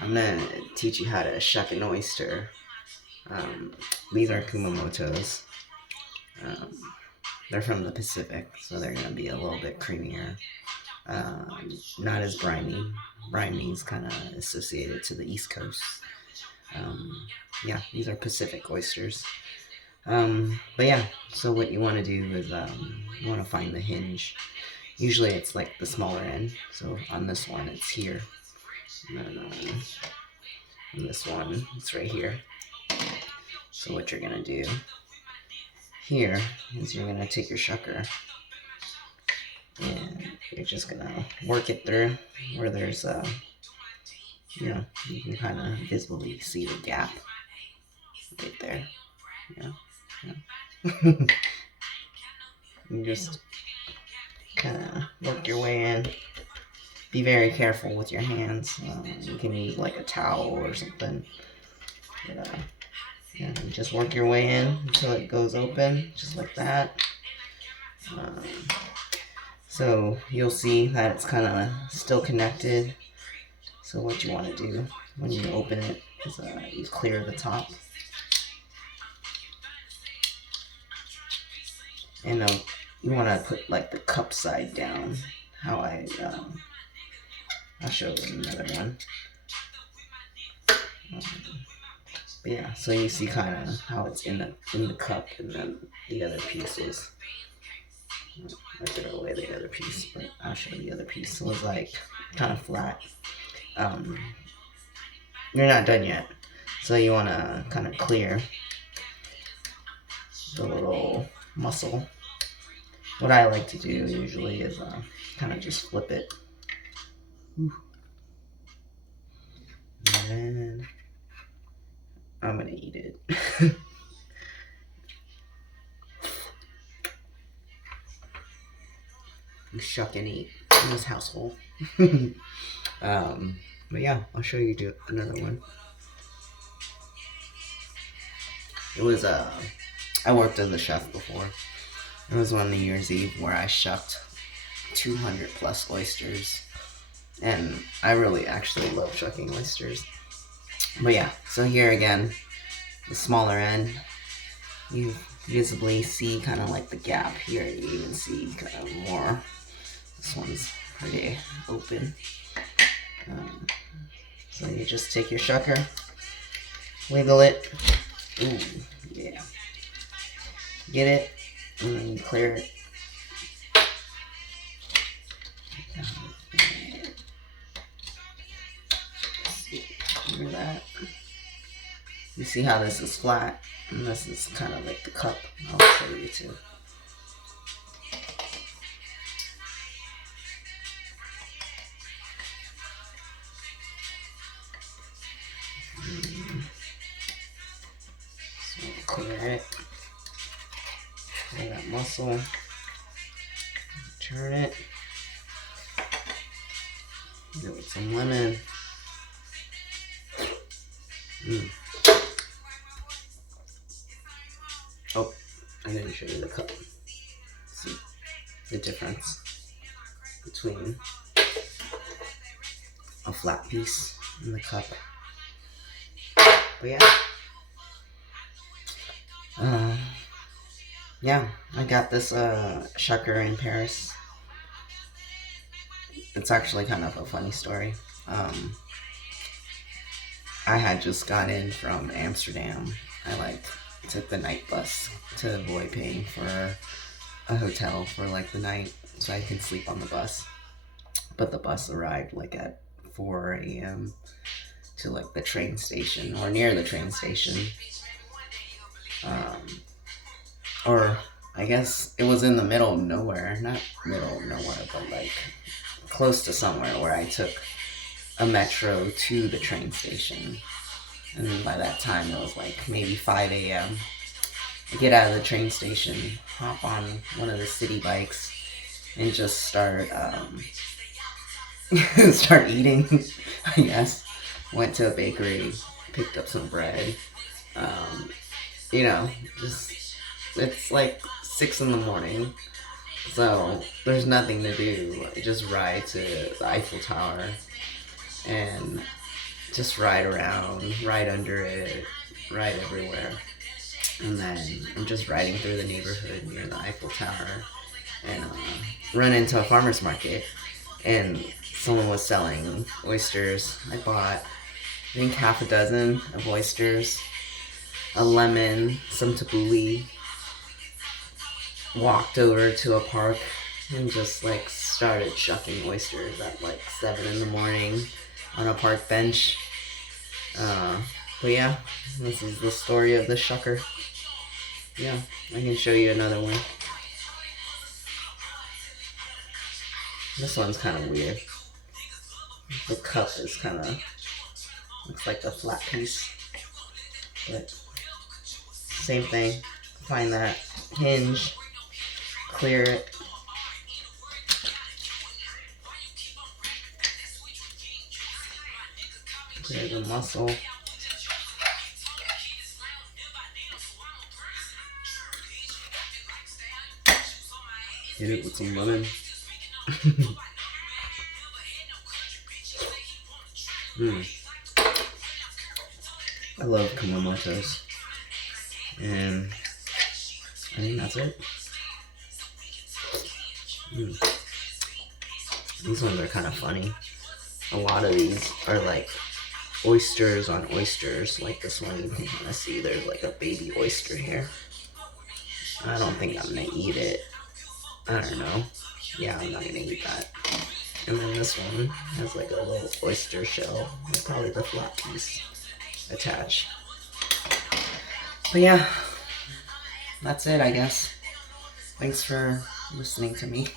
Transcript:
I'm gonna teach you how to shuck an oyster. These are Kumamotos. Um, they're from the Pacific, so they're gonna be a little bit creamier. Not as briny. Briny is kind of associated to the East Coast. Yeah, these are Pacific oysters. But yeah, so what you want to do is you want to find the hinge. Usually it's like the smaller end. So on this one, it's here. And then on this one, it's right here. So what you're gonna do here is you're gonna take your shucker and you're just gonna work it through where there's you can kind of visibly see the gap right there. Yeah. You just kind of work your way in. Be very careful with your hands. You can use like a towel or something. But, yeah, you just work your way in until it goes open, just like that. So you'll see that it's kind of still connected. So what you want to do when you open it is you clear the top. And you want to put like the cup side down. How I'll show you another one. But yeah, so you see kind of how it's in the cup, and then the other piece was. I threw away the other piece, but I'll show you the other piece. It was like kind of flat. You're not done yet, so you want to kind of clear the little muscle. What I like to do usually is kind of just flip it. And I'm gonna eat it. You shuck and eat in this household. But yeah, I'll show you another one. It was I worked as a chef before. It was one New Year's Eve where I shucked 200 plus oysters, and I really actually love shucking oysters. But yeah, so here again, the smaller end, you visibly see kind of like the gap here. You even see kind of more. This one's pretty open. So you just take your shucker, wiggle it. Ooh, yeah. Get it, and then you clear it. Clear that. You see how this is flat, and this is kind of like the cup. I'll show you too. So clear it. Clear that muscle. Turn it. Give it some lemon. Oh, I didn't show you the cup. See the difference between a flat piece and the cup. But yeah, I got this shucker in Paris. It's actually kind of a funny story. I had just got in from Amsterdam. I took the night bus to avoid paying for a hotel for like the night so I could sleep on the bus. But the bus arrived like at 4 a.m. to like the train station or near the train station. Or I guess it was in the middle of nowhere. Not middle of nowhere, but like close to somewhere where I took a metro to the train station. And by that time it was like maybe 5 a.m. I get out of the train station, hop on one of the city bikes, and just start eating, I guess. Went to a bakery, picked up some bread. Just it's like 6 in the morning, so there's nothing to do. I just ride to the Eiffel Tower and just ride around, ride under it, ride everywhere. And then I'm just riding through the neighborhood near the Eiffel Tower and run into a farmer's market. And someone was selling oysters. I bought, I think, half a dozen of oysters, a lemon, some tabbouleh. Walked over to a park and just like started shucking oysters at like 7 in the morning on a park bench. But yeah, this is the story of the shucker. Yeah, I can show you another one. This one's kind of weird. The cup is kind of, looks like a flat piece. But same thing. Find that hinge, clear it. Clear the muscle. Hit it with some lemon. I love Kumamotos. And I think that's it. These ones are kind of funny. A lot of these are like oysters on oysters. Like this one, you can kind of see there's like a baby oyster here. I don't think I'm gonna eat it. I don't know. Yeah, I'm not gonna eat that. And then this one has like a little oyster shell, like probably the flat piece attached. But yeah, that's it, I guess. Thanks for listening to me.